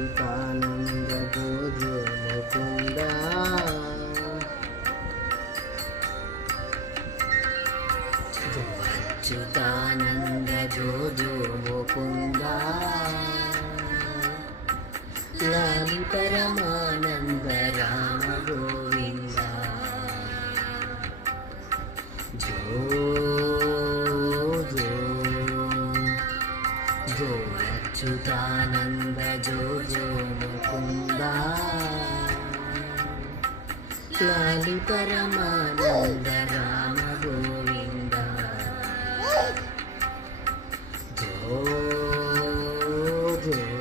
अच्युतानंद जो जो मुकुंदा अच्युतानंद जो जो मुकुंदा लाली परमानंद राम गोविंदा जो जो जो अच्युतानंद जो जो मुकुंदा लाली परमानंद राम गोविंदा जो जो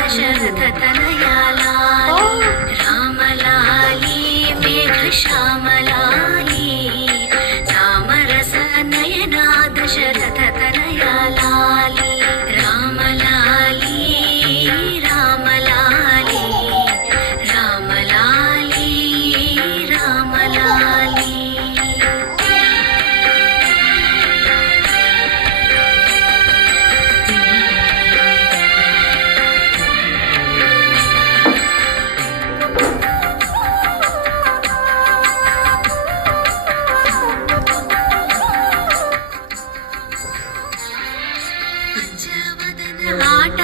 दशरथ तनया लाली रामलाली मेघ श्यामलाली रामरस नयना दशरथ तनया लाली रामलाली रामलाली रामलाली रामलाली ఆట